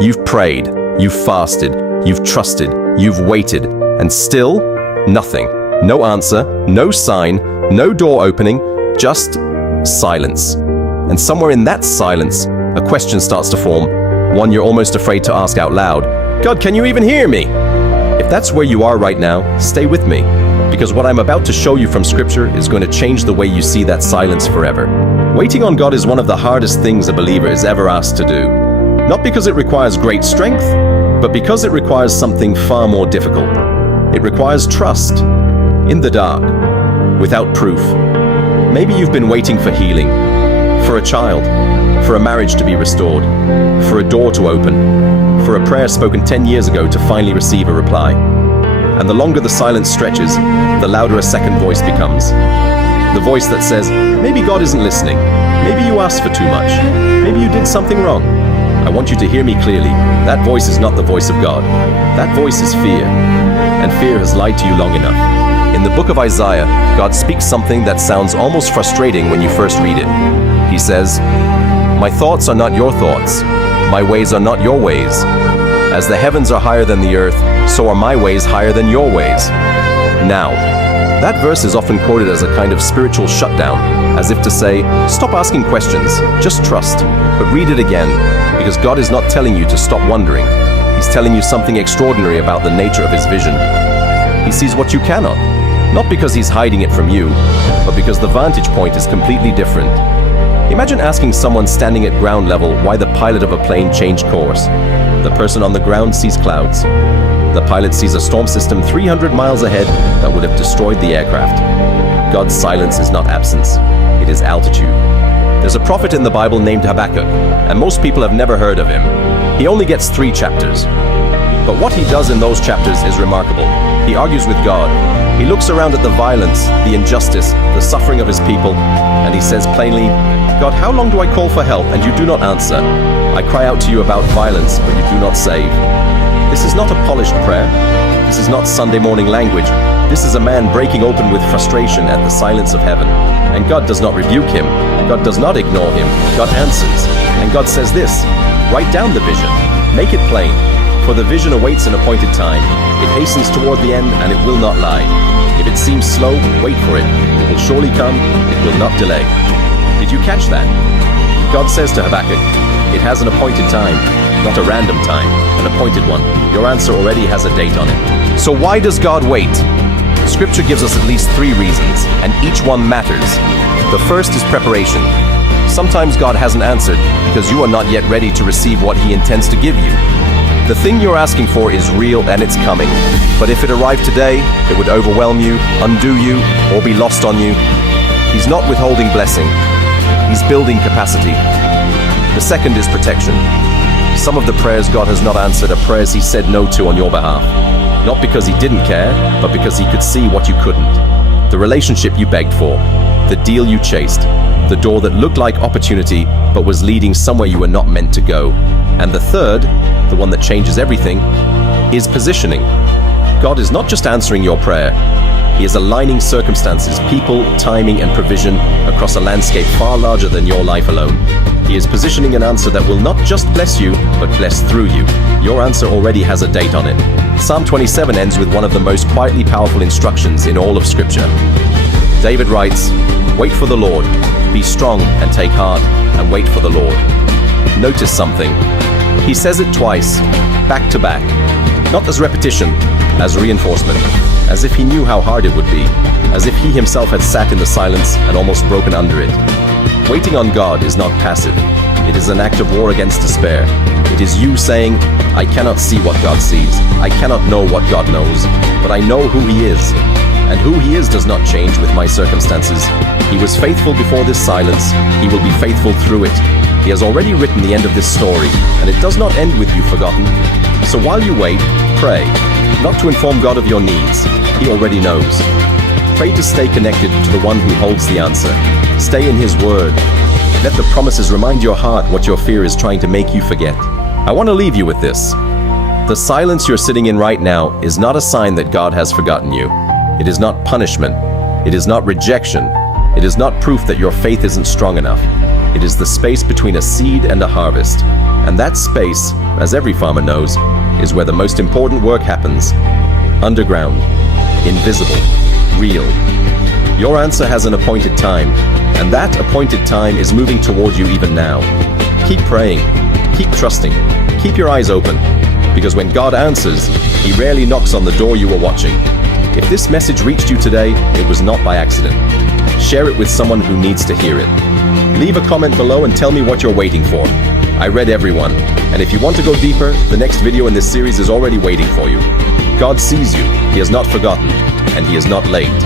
You've prayed, you've fasted, you've trusted, you've waited, and still nothing. No answer, no sign, no door opening, just silence. And somewhere in that silence, a question starts to form, one you're almost afraid to ask out loud. God, can you even hear me? If that's where you are right now, stay with me, because what I'm about to show you from Scripture is going to change the way you see that silence forever. Waiting on God is one of the hardest things a believer is ever asked to do. Not because it requires great strength, but because it requires something far more difficult. It requires trust, in the dark, without proof. Maybe you've been waiting for healing, for a child, for a marriage to be restored, for a door to open, for a prayer spoken 10 years ago to finally receive a reply. And the longer the silence stretches, the louder a second voice becomes. The voice that says, maybe God isn't listening, maybe you asked for too much, maybe you did something wrong. I want you to hear me clearly. That voice is not the voice of God. That voice is fear, and fear has lied to you long enough. In the book of Isaiah, God speaks something that sounds almost frustrating when you first read it. He says, "My thoughts are not your thoughts. My ways are not your ways. As the heavens are higher than the earth, so are my ways higher than your ways." Now, that verse is often quoted as a kind of spiritual shutdown, as if to say, stop asking questions, just trust. But read it again, because God is not telling you to stop wondering. He's telling you something extraordinary about the nature of His vision. He sees what you cannot, not because He's hiding it from you, but because the vantage point is completely different. Imagine asking someone standing at ground level why the pilot of a plane changed course. The person on the ground sees clouds. The pilot sees a storm system 300 miles ahead that would have destroyed the aircraft. God's silence is not absence, it is altitude. There's a prophet in the Bible named Habakkuk, and most people have never heard of him. He only gets 3 chapters. But what he does in those chapters is remarkable. He argues with God. He looks around at the violence, the injustice, the suffering of his people, and he says plainly, God, how long do I call for help and you do not answer? I cry out to you about violence, but you do not save. This is not a polished prayer. This is not Sunday morning language. This is a man breaking open with frustration at the silence of heaven. And God does not rebuke him. God does not ignore him. God answers. And God says this, write down the vision. Make it plain. For the vision awaits an appointed time. It hastens toward the end, and it will not lie. If it seems slow, wait for it. It will surely come. It will not delay. Did you catch that? God says to Habakkuk, it has an appointed time, not a random time, an appointed one. Your answer already has a date on it. So why does God wait? Scripture gives us at least 3 reasons, and each one matters. The first is preparation. Sometimes God hasn't answered because you are not yet ready to receive what He intends to give you. The thing you're asking for is real and it's coming. But if it arrived today, it would overwhelm you, undo you, or be lost on you. He's not withholding blessing. He's building capacity. The second is protection. Some of the prayers God has not answered are prayers He said no to on your behalf. Not because He didn't care, but because He could see what you couldn't. The relationship you begged for, the deal you chased, the door that looked like opportunity but was leading somewhere you were not meant to go. And the third, the one that changes everything, is positioning. God is not just answering your prayer. He is aligning circumstances, people, timing, and provision across a landscape far larger than your life alone. He is positioning an answer that will not just bless you, but bless through you. Your answer already has a date on it. Psalm 27 ends with one of the most quietly powerful instructions in all of Scripture. David writes, wait for the Lord, be strong and take heart, and wait for the Lord. Notice something. He says it twice, back to back, not as repetition, as reinforcement, as if he knew how hard it would be, as if he himself had sat in the silence and almost broken under it. Waiting on God is not passive. It is an act of war against despair. It is you saying, I cannot see what God sees. I cannot know what God knows, but I know who He is. And who He is does not change with my circumstances. He was faithful before this silence. He will be faithful through it. He has already written the end of this story, and it does not end with you forgotten. So while you wait, pray, not to inform God of your needs. He already knows. Pray to stay connected to the one who holds the answer. Stay in His Word. Let the promises remind your heart what your fear is trying to make you forget. I want to leave you with this. The silence you're sitting in right now is not a sign that God has forgotten you. It is not punishment. It is not rejection. It is not proof that your faith isn't strong enough. It is the space between a seed and a harvest. And that space as every farmer knows, is where the most important work happens. Underground, invisible, real. Your answer has an appointed time, and that appointed time is moving toward you even now. Keep praying, keep trusting, keep your eyes open, because when God answers, He rarely knocks on the door you were watching. If this message reached you today, it was not by accident. Share it with someone who needs to hear it. Leave a comment below and tell me what you're waiting for. I read everyone, and if you want to go deeper, the next video in this series is already waiting for you. God sees you, He has not forgotten, and He is not late.